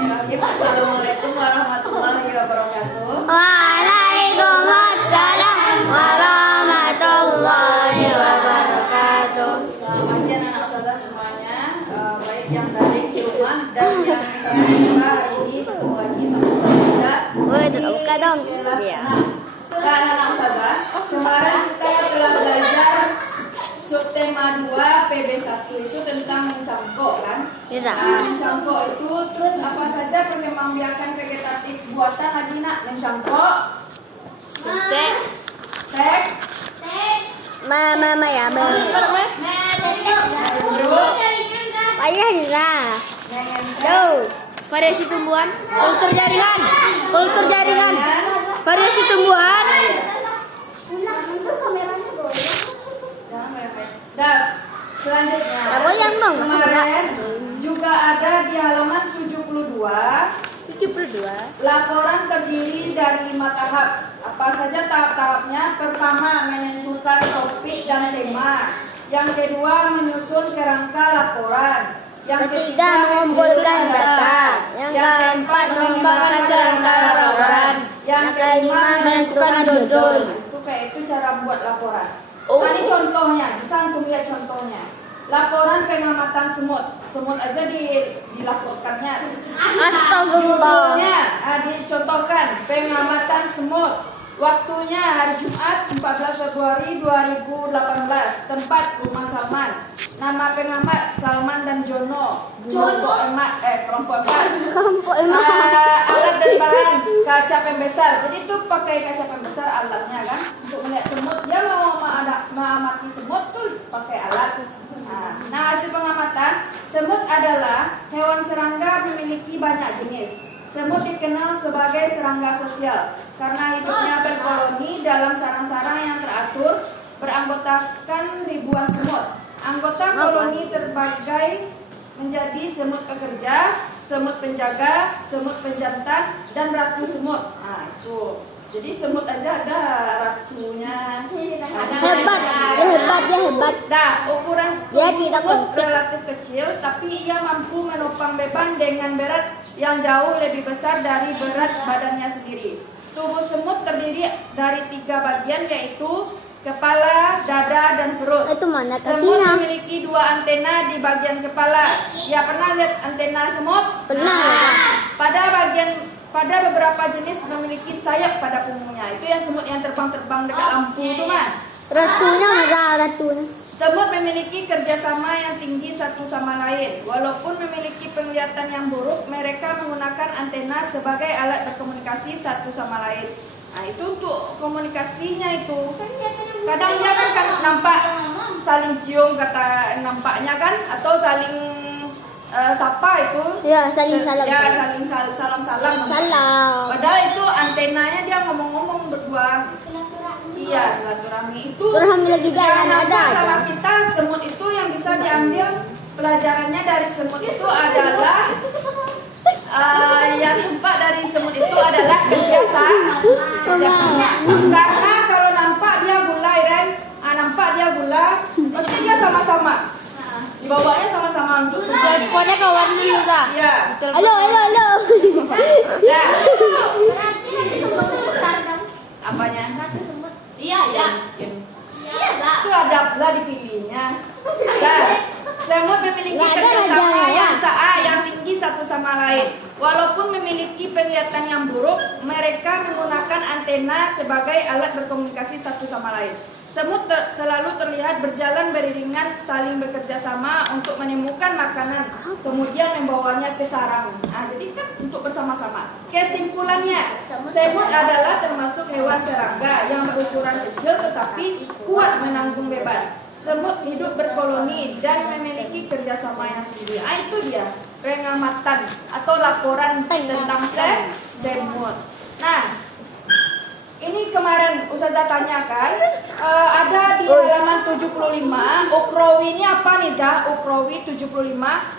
Bismillahirrahmanirrahim. Assalamualaikum warahmatullahi wabarakatuh. Waalaikumsalam warahmatullahi wabarakatuh. Selamat pagi anak saudara semuanya, baik yang dari di rumah dan yang terbuka hari ini bertemu lagi sama kita. Woi, tetap buka dong. Kelas Iya. 6. Nah, anak saudara, kemarin kita telah belajar subtema 2 PB1 itu tentang mencangkok kan? Iya. Nah, mencangkok itu terus apa saja pengembangan vegetatif buatan Adina mencangkok, Tek. tek, Mama ya, Bang. duduk, Payah lah. nempel, Yo, variasi tumbuhan, kultur jaringan, variasi tumbuhan. jangan mepet. Dan selanjutnya Ya, goyang dong. kemarin juga ada di halaman 72 72. laporan terdiri dari 5 tahap. Apa saja tahap-tahapnya? Pertama, menentukan topik dan tema. Yang kedua, menyusun kerangka laporan. Yang Ketiga, mengumpulkan data. Yang keempat, mengembangkan kerangka laporan. Yang kelima, menentukan judul. Itu kayak itu cara buat laporan. Oh. Nah, ini contohnya, bisa antum lihat contohnya. Laporan pengamatan semut. Semut aja dilaporkannya. Astagfirullah. Judulnya dicontohkan pengamatan semut. Waktunya hari Jumat 14 Februari 2018. Tempat Rumah Salman. Nama pengamat Salman dan Jono. Kelompok emak kelompok emak. Kelompok emak. Alat dan bahan kaca pembesar. Jadi itu pakai kaca pembesar alatnya kan untuk melihat semut. Dia mau mengamati semut tuh pakai alat. Nah, hasil pengamatan, semut adalah hewan serangga memiliki banyak jenis. Semut dikenal sebagai serangga sosial karena hidupnya berkoloni dalam sarang-sarang yang teratur, beranggotakan ribuan semut. Anggota koloni terbagi menjadi semut pekerja, semut penjaga, semut penjantan, dan ratu semut. Nah, itu. Jadi semut aja ada ratunya. Hebat, dia hebat. Nah, ukuran Dia tubuh tidak semut konflik. relatif kecil, tapi ia mampu menopang beban dengan berat yang jauh lebih besar dari berat badannya sendiri. Tubuh semut terdiri dari 3 bagian, yaitu kepala, dada, dan perut. Itu mana Semut kakinya? memiliki 2 antena di bagian kepala. Ya, pernah lihat antena semut? Pernah. Pada beberapa jenis memiliki sayap pada punggungnya. Itu yang semut yang terbang-terbang dekat lampu itu mah. Ratunya mana ratunya? Semut memiliki kerjasama yang tinggi satu sama lain. Walaupun memiliki penglihatan yang buruk, mereka menggunakan antena sebagai alat berkomunikasi satu sama lain. Nah, itu untuk komunikasinya itu. Kadang dia kan nampak saling cium kata nampaknya kan, atau saling sapa itu. Ya, saling salam. Ya, saling salam-salam. Salam. Padahal itu antenanya dia ngomong-ngomong berdua. Iya, silaturahmi itu. Silaturahmi lagi yang jangan ada nampak aja. sama kita semut itu yang bisa diambil pelajarannya dari semut itu adalah yang nampak dari semut itu adalah kerjasama. Karena kalau nampak dia gulai kan, nampak dia gula, pasti dia sama-sama. Dibawanya sama-sama untuk tujuan. Pokoknya kawan dulu dah. Iya. Halo. Nah, apanya? Iya. Itu ada pula dipilihnya. Nah, semut memiliki Nggak ada kerjasama rajanya, ya? yang tinggi satu sama lain. Walaupun memiliki penglihatan yang buruk, mereka menggunakan antena sebagai alat berkomunikasi satu sama lain. Semut selalu terlihat berjalan beriringan, saling bekerja sama untuk menemukan makanan, kemudian membawanya ke sarang. Nah, jadi kan untuk bersama-sama. Kesimpulannya, semut adalah termasuk hewan serangga yang berukuran kecil tetapi kuat menanggung beban. Semut hidup berkoloni dan memiliki kerjasama yang sendiri. Itu dia pengamatan atau laporan tentang semut. Nah, ini kemarin Ustazah tanyakan, ada di halaman 75, Ukrowi ini apa nih Zah? Ukrowi 75.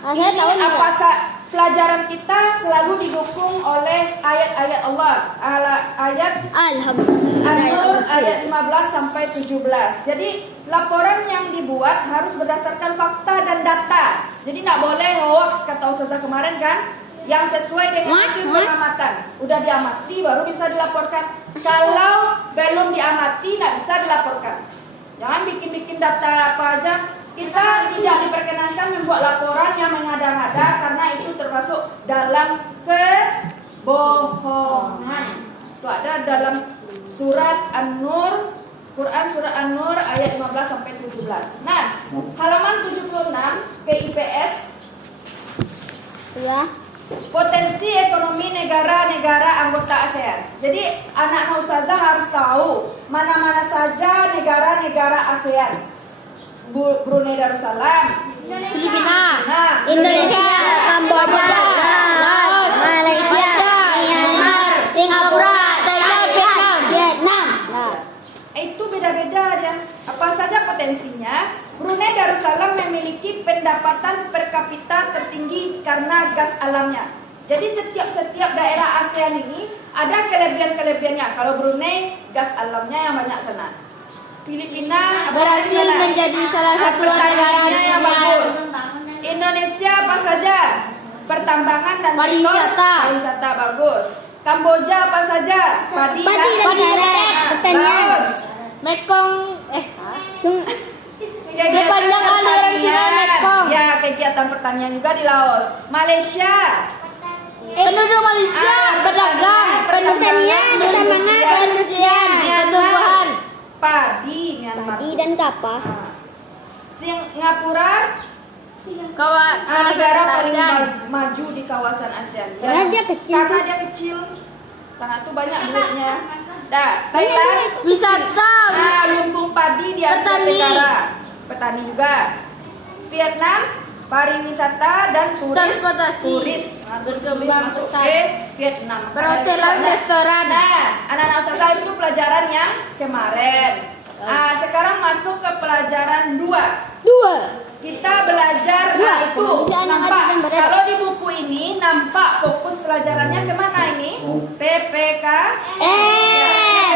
Saya tahu nih, Apa pelajaran kita selalu didukung oleh ayat-ayat Allah. Ayat Alhamdulillah. An-Nur ayat 15 sampai 17. Jadi laporan yang dibuat harus berdasarkan fakta dan data. Jadi nggak boleh hoax kata Ustazah kemarin kan. yang sesuai dengan hasil pengamatan. Udah diamati baru bisa dilaporkan. Kalau belum diamati nggak bisa dilaporkan. Jangan bikin-bikin daftar apa aja. Kita tidak diperkenankan membuat laporan yang mengada-ngada karena itu termasuk dalam kebohongan. Itu ada dalam surat An-Nur, Quran surat An-Nur ayat 15 sampai 17. Nah, halaman 76 PIPS. Ya. Potensi ekonomi negara-negara anggota ASEAN. Jadi anak ustazah harus tahu mana-mana saja negara-negara ASEAN. Brunei Darussalam, Filipina, nah, Indonesia, Kamboja, Laos, Malaysia, Myanmar, Singapura, Thailand, Vietnam. Nah, itu beda-beda dia. Apa saja potensinya? Brunei Darussalam memiliki pendapatan per kapita tertinggi karena gas alamnya. Jadi setiap daerah ASEAN ini ada kelebihan-kelebihannya. Kalau Brunei gas alamnya yang banyak sana. Filipina berhasil menjadi salah satu negara yang bagus. Indonesia apa saja? Pertambangan dan pariwisata bagus. Kamboja apa saja? Padi dan pertanian. Laos. Mekong sepanjang aliran sungai Mekong. Ya, kegiatan pertanian juga di Laos. Malaysia. Penduduk Malaysia berdagang, pertanian, pertambangan, perindustrian, pertumbuhan, padi, Myanmar. padi dan kapas. Singapura negara paling maju di kawasan ASEAN. Karena dia kecil. Karena itu banyak duitnya. Thailand Wisata, lumbung padi di Asia Tenggara. Petani juga. Vietnam pariwisata dan transportasi. turis Berkembang masuk pesat. ke Vietnam. Perhotelan, restoran. Nah, anak-anak usaha itu pelajaran yang kemarin. Sekarang masuk ke pelajaran 2. Kita belajar itu nampak. Kalau di buku ini nampak fokus pelajarannya kemana ini? PPKN.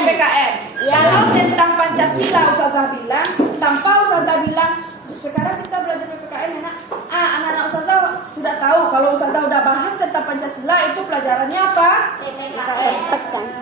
Ya. Kalau tentang Pancasila Ustazah bilang, tanpa Ustazah bilang, sekarang kita belajar PPKN enak. Anak-anak Ustazah sudah tahu kalau Ustazah udah bahas tentang Pancasila itu pelajarannya apa?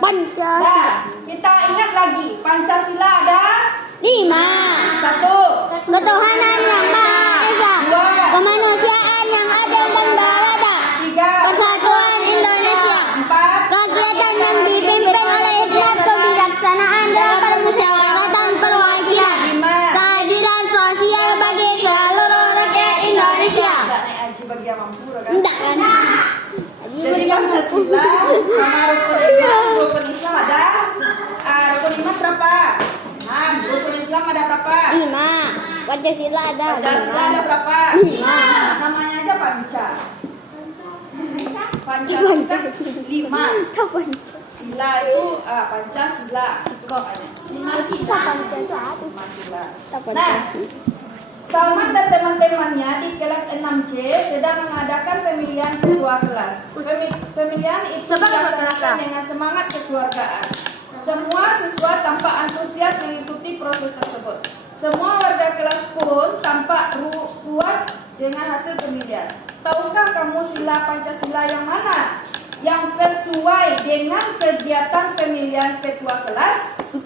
Pancasila. Nah, kita ingat lagi Pancasila ada 5. 1, Ketuhanan yang Maha Esa. 2, Kemanusiaan yang adil dan beradab. 3, Persatuan Indonesia. 4, Kegiatan yang dipimpin oleh hikmat kebijaksanaan dalam permusyawaratan perwakilan. 5. Keadilan sosial bagi seluruh rakyat Indonesia. Enggak naik haji bagi yang mampu kan? Enggak kan? Jadi Pancasila sama rukun Islam ada rukun iman berapa? 6. Rukun Islam ada berapa? 5. Pancasila ada. Pancasila ada berapa? 5. Namanya aja Panca. Pancasila 5. Sila itu Pancasila. Pancasila. Nah, Salman dan teman-temannya di kelas 6C sedang mengadakan pemilihan ketua kelas. Pemilihan itu dilaksanakan dengan semangat kekeluargaan. Semua siswa tampak antusias mengikuti proses tersebut. Semua warga kelas pun tampak puas dengan hasil pemilihan. Tahukah kamu sila Pancasila yang mana yang sesuai dengan kegiatan pemilihan ketua kelas? 4.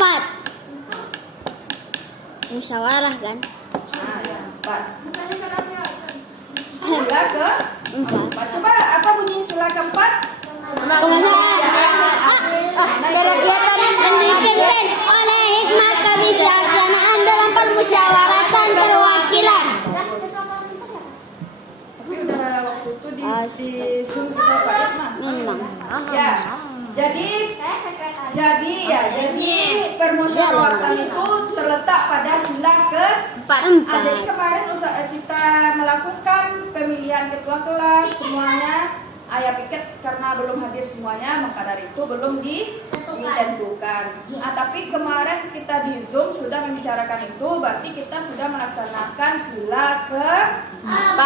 Musyawarah kan? Yang 4. Sila ke-4. Coba apa bunyi sila ke-4? Kegiatan yang dipimpin oleh hikmat kebijaksanaan dalam permusyawaratan perwakilan. Tapi udah waktu itu di Zoom kita Pak mah. Memang. Ya. Jadi permusyawaratan itu terletak pada sila ke-4. Jadi kemarin kita melakukan pemilihan ketua kelas semuanya. Ayah piket karena belum hadir semuanya, maka dari itu belum ditentukan. Tapi kemarin kita di Zoom sudah membicarakan itu, berarti kita sudah melaksanakan sila ke-4.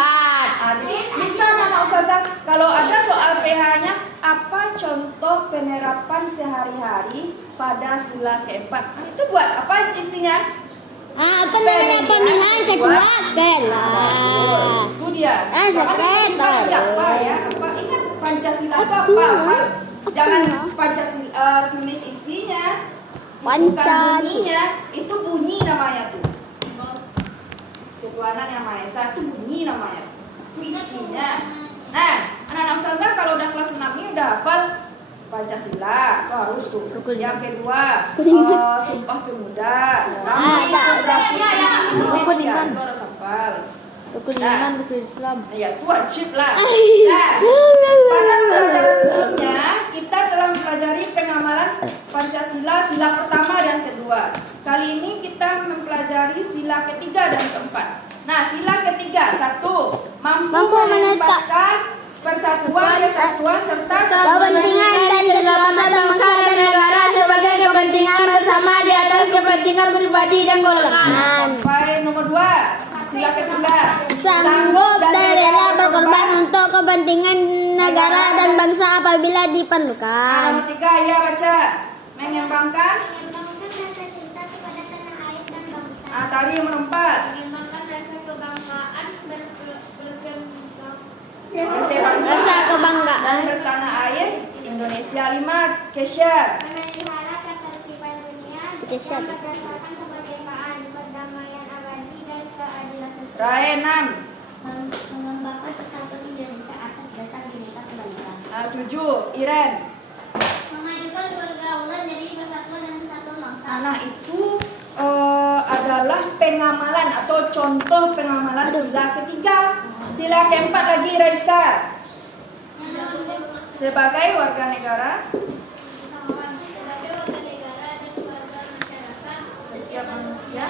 Jadi bisa anak ustazah, kalau ada soal PH-nya, apa contoh penerapan sehari-hari pada sila ke-4? Itu buat apa isinya? Apa namanya pemilihan ketua kelas? Itu dia. Sekretariat. Apa ya? Ingat Pancasila itu apa? Jangan Pancasila tulis isinya. Bukan bunyinya, itu bunyi namanya tuh. Ketuhanan yang Maha Esa itu bunyi namanya. Itu isinya. Nah, anak-anak ustazah kalau udah kelas 6 ini udah hafal Pancasila, itu harus tuh. Yang kedua, Sumpah Pemuda. Rukun iman itu harus hafal. Rukun iman, rukun Islam. Ya, itu wajib lah. Nah, pada pelajaran sebelumnya kita telah mempelajari pengamalan Pancasila sila pertama dan kedua. Kali ini kita mempelajari sila ketiga dan keempat. Nah, sila ketiga, 1. Mampu menetapkan persatuan, kesatuan serta Kepentingan dan keselamatan bangsa dan negara sebagai kepentingan bersama di atas kepentingan pribadi dan golongan. Sampai nomor 2, sila ketiga. Sanggup dan rela berkorban untuk kepentingan negara dan bangsa apabila diperlukan. Nomor 3, ya baca. Menyembangkan. Tadi nomor 4. Rasa kebanggaan Dan bertanah air Indonesia. 5, Kesha. Memelihara ketertiban dunia Kesha. dan berdasarkan kemerdekaan, perdamaian abadi dan keadilan sosial. Rae 6. Mengembangkan persatuan Indonesia atas dasar Bhinneka Tunggal Ika. 7, Iren. Memajukan pergaulan dari persatuan dan kesatuan bangsa. Nah, itu adalah pengamalan atau contoh pengamalan sila ketiga. Sila keempat lagi, Raisa. Sebagai warga negara, Sebagai warga negara dan warga masyarakat, setiap manusia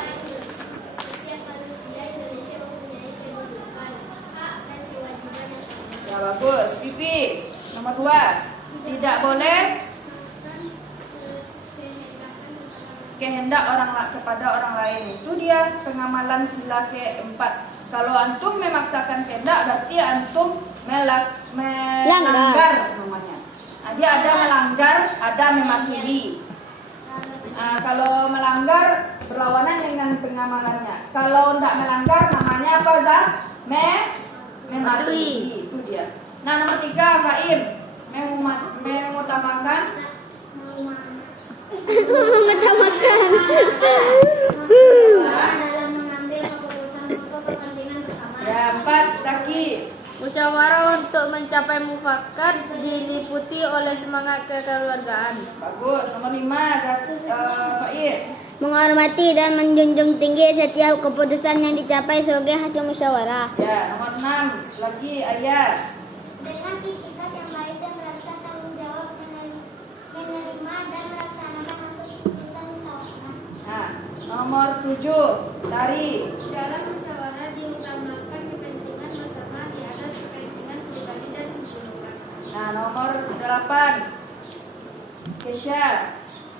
Indonesia mempunyai kedudukan, hak dan kewajiban yang sama. ya bagus. Pipi nomor 2. Tidak boleh kehendak kepada orang lain. Itu dia pengamalan sila keempat. Kalau antum memaksakan kehendak berarti antum melanggar namanya. Nah, dia ada melanggar, ada mematuhi. Kalau melanggar berlawanan dengan pengamalannya. Kalau tidak melanggar namanya apa, Zah? Mematuhi. Itu dia. Nah, nomor 3, Faim. Mengutamakan mengutamakan dalam mengambil keputusan untuk kepentingan bersama. ya 4, Zaki. musyawarah untuk mencapai mufakat diliputi oleh semangat kekeluargaan. Bagus. Nomor 5, Faid. Menghormati dan menjunjung tinggi setiap keputusan yang dicapai sebagai hasil musyawarah. Ya, nomor 6 lagi, Ayat. Dengan itikat yang baik dan merasa tanggung jawab menerima dan melaksanakan hasil keputusan musyawarah. Nah, nomor 7, Tari. Dalam musyawarah diutamakan kepentingan bersama di atas kepentingan pribadi dan golongan. Nah, nomor 8, Kesha.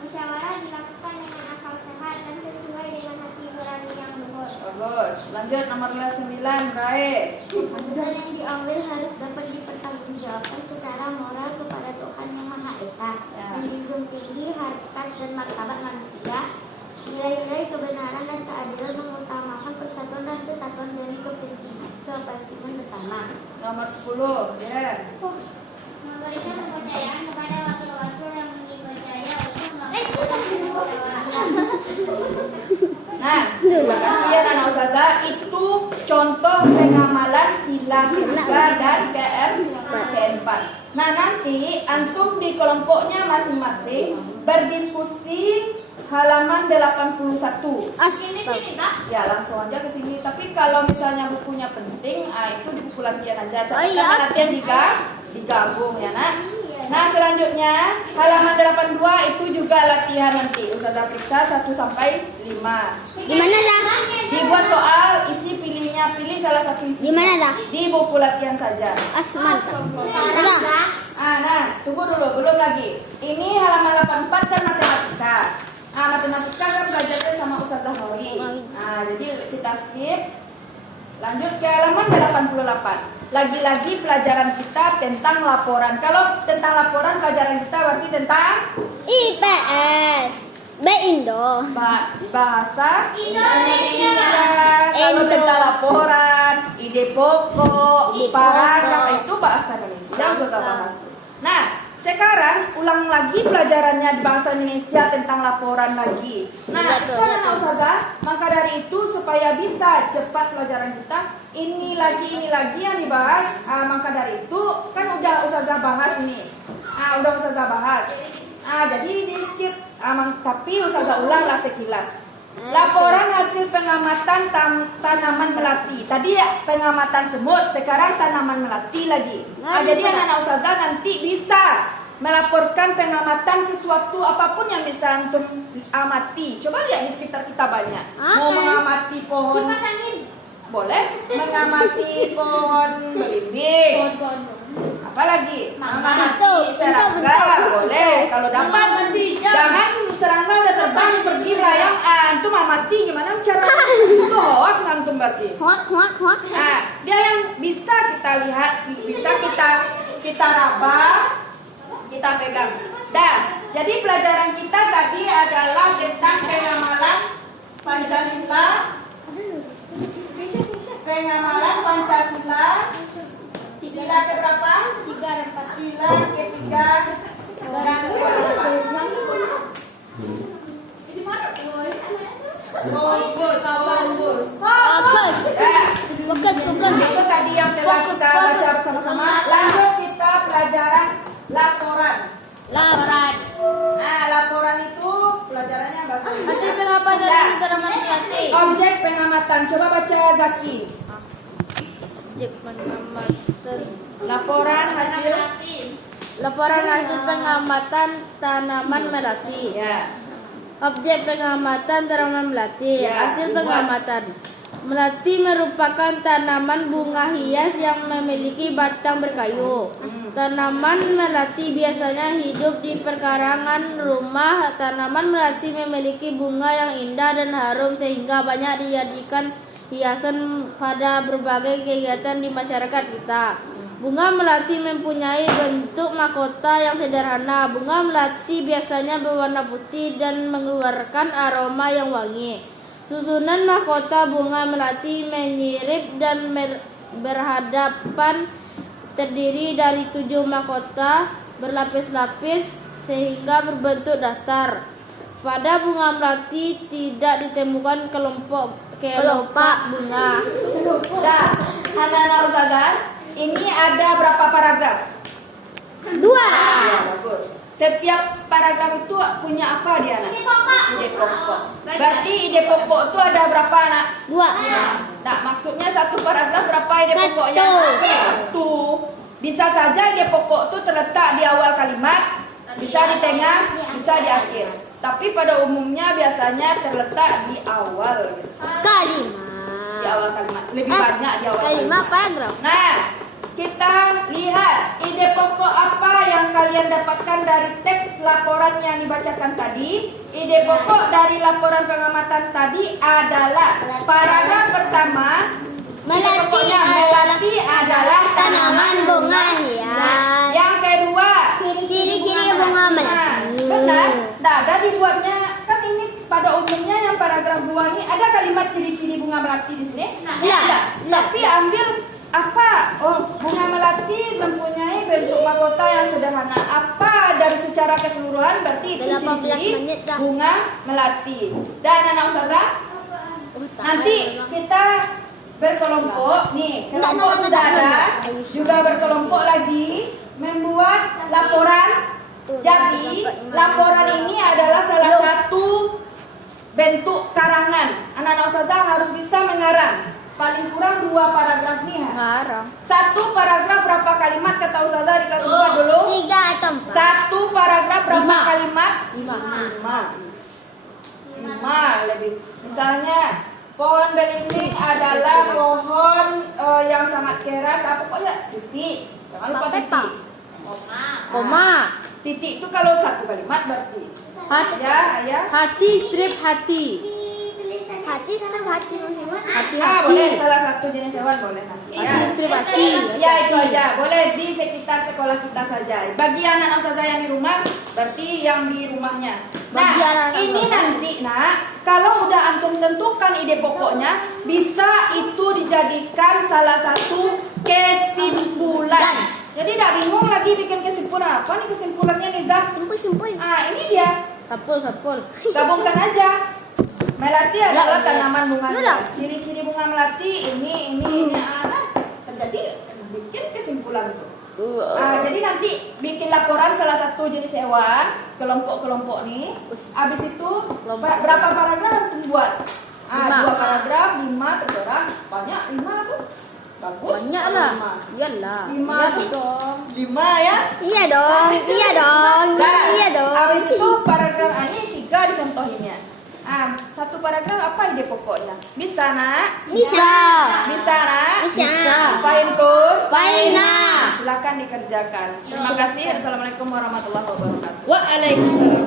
Musyawarah dilakukan dengan akal sehat dan sesuai dengan hati nurani yang luhur. Bagus. Lanjut nomor 9, Rae. Keputusan yang diambil harus dapat dipertanggungjawabkan secara moral kepada Tuhan Yang Maha Esa. Ya. Menjunjung tinggi harkat dan martabat manusia. Nilai-nilai kebenaran dan keadilan mengutamakan persatuan dan kesatuan dari kepentingan bersama. Nomor 10, Iren. Memberikan kepercayaan kepada wakil-wakil yang dipercaya untuk melaksanakan Nah, terima kasih ya anak ustazah. Itu contoh pengamalan sila ketiga dan keempat. Nah, nanti antum di kelompoknya masing-masing berdiskusi halaman 81. Ya, langsung aja ke sini. Tapi kalau misalnya bukunya penting, itu di buku latihan aja. Catatan latihan digabung ya, Nak. Nah, selanjutnya halaman 82 itu juga latihan nanti. Ustazah periksa 1 sampai 5. Gimana dah? Dibuat soal, isi pilih salah satu isi. Gimana dah? Di buku latihan saja. Mantap. Dah. Nah, tunggu dulu, belum lagi. Ini halaman 84 kan matematika. Matematika kan belajarnya sama Ustazah Nori. Jadi kita skip. Lanjut ke halaman 88. Lagi-lagi pelajaran kita tentang laporan. Kalau tentang laporan pelajaran kita berarti tentang IPS. B. Indo. Bahasa Indonesia. Kalau Indo. tentang laporan, ide pokok, Ide paragraf pokok. itu bahasa Indonesia yang sudah bahas. Nah, sekarang ulang lagi pelajarannya di bahasa Indonesia tentang laporan lagi. Nah, Betul, itu kan betul. anak ustazah, maka dari itu supaya bisa cepat pelajaran kita, ini lagi yang dibahas. Maka dari itu kan udah ustazah bahas ini. Udah ustazah bahas. Jadi di skip, tapi ustazah ulanglah sekilas. Laporan hasil pengamatan tanaman melati. Tadi ya pengamatan semut, sekarang tanaman melati lagi. Jadi anak-anak ustazah nanti bisa melaporkan pengamatan sesuatu apapun yang bisa antum amati. Coba lihat di sekitar kita banyak. Mau mengamati pohon, boleh. Mengamati pohon belimbing. Apalagi mengamati serangga, boleh. Kalau dapat, jangan serangga udah terbang pergi melayang, antum amati gimana cara itu hoak antum berarti. Hoak. Dia yang bisa kita lihat, bisa kita raba, kita pegang. Jadi pelajaran kita tadi adalah tentang pengamalan Pancasila. Pengamalan Pancasila. Sila keberapa? 3 dan 4. Sila ketiga dan keberapa? Fokus. Fokus. Itu tadi yang telah kita baca bersama-sama. Lanjut kita pelajaran laporan. Laporan itu pelajarannya bahasa Hasil Indonesia. pengamatan Nah, tanaman melati. Objek pengamatan. Coba baca Zaki. Objek pengamatan. Laporan hasil. Laporan hasil pengamatan tanaman melati. Ya. Objek pengamatan tanaman melati. Ya, Hasil buat. pengamatan. Melati merupakan tanaman bunga hias yang memiliki batang berkayu. Tanaman melati biasanya hidup di perkarangan rumah. Tanaman melati memiliki bunga yang indah dan harum sehingga banyak dijadikan hiasan pada berbagai kegiatan di masyarakat kita. Bunga melati mempunyai bentuk mahkota yang sederhana. Bunga melati biasanya berwarna putih dan mengeluarkan aroma yang wangi. Susunan mahkota bunga melati menyirip dan berhadapan, terdiri dari 7 mahkota berlapis-lapis sehingga berbentuk datar. Pada bunga melati tidak ditemukan kelopak bunga. Anak-anak ustazah, ini ada berapa paragraf? 2. Bagus. Setiap paragraf itu punya apa dia, anak? Ide pokok. Berarti ide pokok itu ada berapa, anak? 2. Nah, maksudnya satu paragraf berapa ide Satu. pokoknya? 1. Bisa saja ide pokok itu terletak di awal kalimat, bisa di tengah, bisa di akhir. Tapi pada umumnya biasanya terletak di awal. Di awal kalimat. Lebih banyak di awal kalimat. Paragraf. Nah, kita lihat ide pokok apa yang kalian dapatkan dari teks laporan yang dibacakan tadi. Ide pokok dari laporan pengamatan tadi adalah paragraf pertama. Melati adalah tanaman bunga hias. Yang kedua, Ciri-ciri bunga melati. benar. Nah, ada dibuatnya kan ini pada umumnya yang paragraf 2 ini ada kalimat ciri-ciri bunga melati di sini. Tidak. Tapi ambil apa? Oh, bunga melati mempunyai bentuk mahkota yang sederhana. Apa dari secara keseluruhan berarti itu 18 ciri-ciri menit dah. bunga melati. Dan anak ustazah, nanti kita berkelompok nih, kelompok sudah ada, juga berkelompok lagi membuat laporan. Jadi laporan ini adalah salah satu bentuk karangan. Anak-anak ustazah harus bisa mengarang. Paling kurang 2 paragraf nih. Ngarang. 1 paragraf berapa kalimat kata ustazah di kelas 4 dulu? 3 atau 4. 1 paragraf berapa 5. kalimat? 5. 5 lebih. Misalnya pohon belimbing adalah pohon yang sangat keras. Pokoknya titik. Jangan lupa titik. Koma. Titik itu kalau 1 kalimat berarti. Ya. Hati strip hati. Hati strip hati maksudnya. Boleh salah satu jenis hewan boleh nanti. Hati strip hati. Ya itu aja. Boleh di sekitar sekolah kita saja. Bagi anak-anak ustazah yang di rumah, berarti yang di rumahnya. Bagi Nah, anak-anak ini baru. nanti nak, kalau udah antum tentukan ide pokoknya, bisa itu dijadikan salah satu kesimpulan. Jadi tidak bingung lagi bikin kesimpulan apa nih kesimpulannya nih Zak? Simpul. Ah ini dia, Sapul. gabungkan aja. Melati adalah Ya, tanaman bunga ya. hias. Ciri-ciri bunga melati ini. Nah, terjadi bikin kesimpulan itu. Jadi nanti bikin laporan salah satu jenis hewan, kelompok-kelompok nih. Habis itu berapa paragraf harus dibuat? 5. 2 paragraf, 5 terserah. Banyak 5 tuh. Bagus. Banyak kalau lah. 5. Iyalah. 5 Iya tuh. dong. 5 ya. Iya dong. Nah, habis itu paragraf ini 3 dicontohinnya. Satu paragraf apa ide pokoknya? Bisa nak? Bisa. Bisa nak? Bisa. Fahim tuh? Fahim, nak. Silakan dikerjakan. Terima kasih. Assalamualaikum warahmatullahi wabarakatuh. Waalaikumsalam.